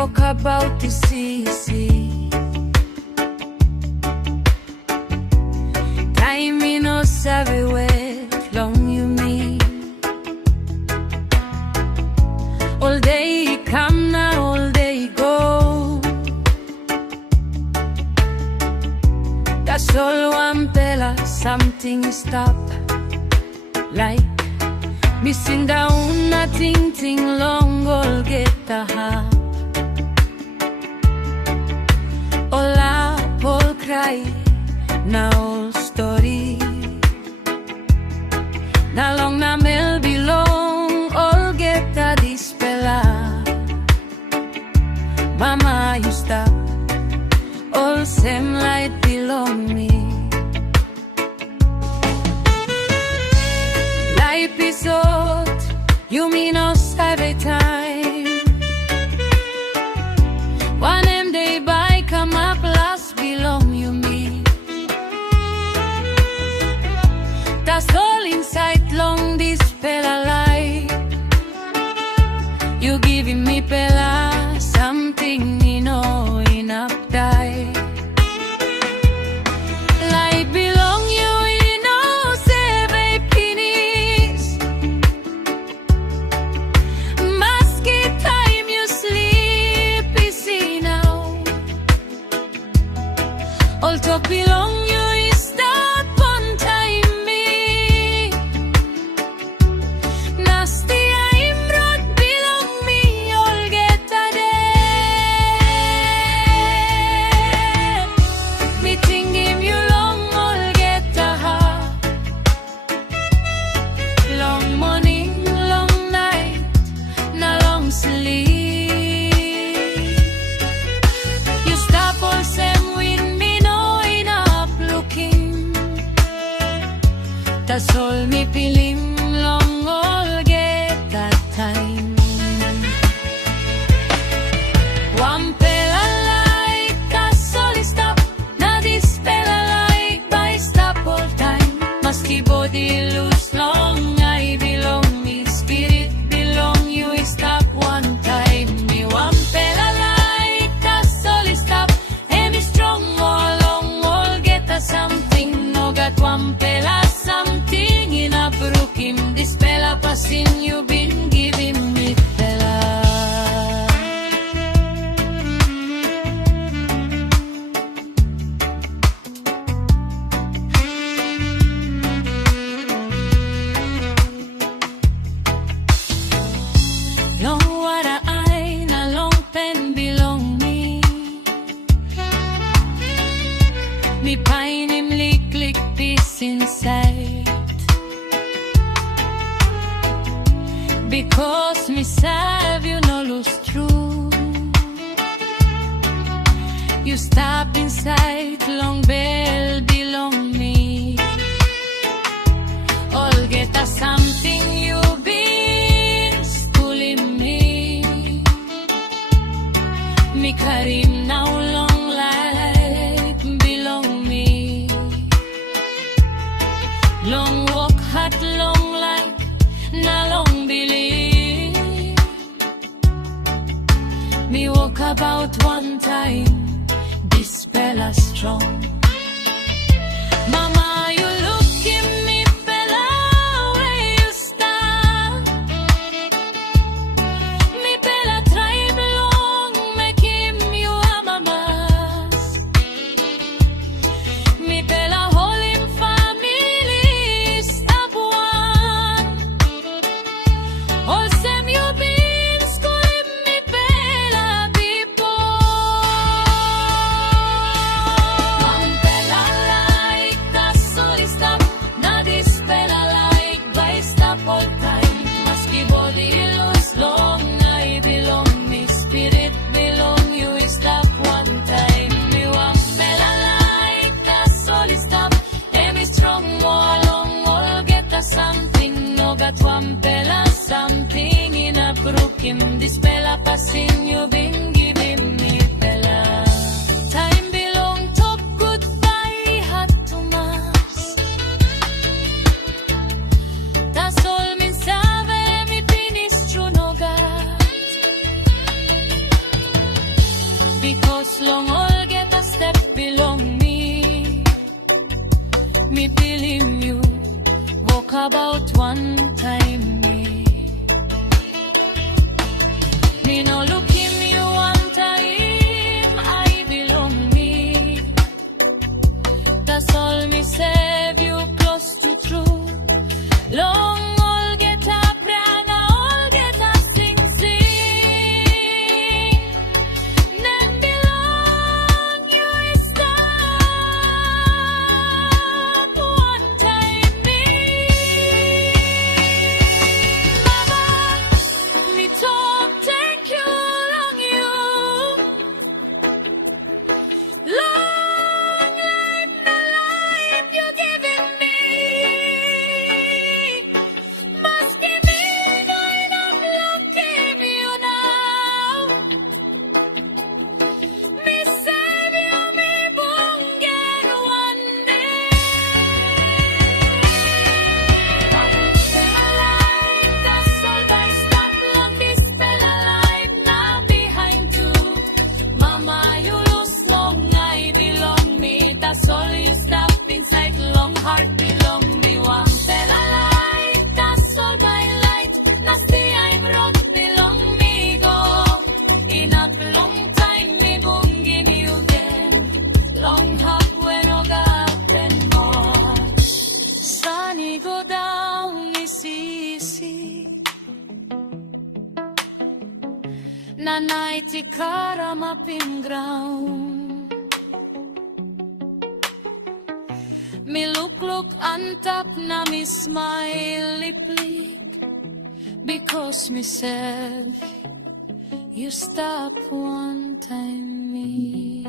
wokabaut is easy. Taim no sabe where long yumi. All day come now, all day go. Tasol Wanpela samting stap. Like sindaun na tingting long olgeta krai na stori. Na long namel bilong olgeta dispela. Mama you stap olsem lait bilong me. Laip yumi no every time. Wanem day by kamap last bilong yumi. Tasol insait long dispela Laip. You givim mipela samting inap die. Laip bilong you pinis. Maski Taim you sleep easy now. All top bilong you stap wantaim me. Na stiaim rod bilong me olgeta de. Me tingim you long olgeta long moning, long nait, na long sleep. You stap olsem with me no inap lukim. Tasol mi pilim long olgeta Taim. Wanpela Laik Tasol stap na dispela Laik by stap all time. Maski body loose long I belong me spirit belong you stap one time. Me Wanpela Laik Tasol stap me strong long olgeta something no got Wanpela something inap lukim dispela pasin you been givim mipela. Long wada ay na long pen bilong me. Me pinim lik peace inside. Because me serve you no lose true. You stop inside long bell belong me. Olgeta something you been schooling me. Me karim now long life belong me. Long walk hot long like na long believe. Me wokabaut one time dispela strong. Mama you lukim mipela where you stand. Mipela tribe long make him you amamas. Mipela whole him family stap one. Olsem you been schooling mipela people. Wanpela Laik Tasol stap na dispela Laik by stap all time. Maski body loose long I belong me spirit belong you stap one time. Me Wanpela Laik Tasol stap me strong long olgeta something no got Wanpela something inap lukim dispela pasin you been giving me pela. Time belong top goodbye hat to mas. Tasol min save mi pinis chunogat. because long olgeta step belong me. Me pilim you, wokabaut wantaim me. Me no lukim you wantaim, I belong me. Tasol me save you close to truth. Long olgeta prana olgeta sing sing. Nem bilong you stap wantaim me. Mama, me talk thank you long you. Long life na life you giving me. Maski me no inap lukim you now. Me save you me bungen one day. Wanpela Laik Tasol by stap long dispela Laip na behind too. Mama you lose long I belong me. Tasol you stap inside long heart belong me. Wanpela Laik Tasol by lait na stiaim road belong me go. Inap long time me bungin you again. Long hop when o gapen mo. Sunny go down me sisi. Na nait ikara maping ground. Me look antap na me smile liplik. Because myself you stop one time me.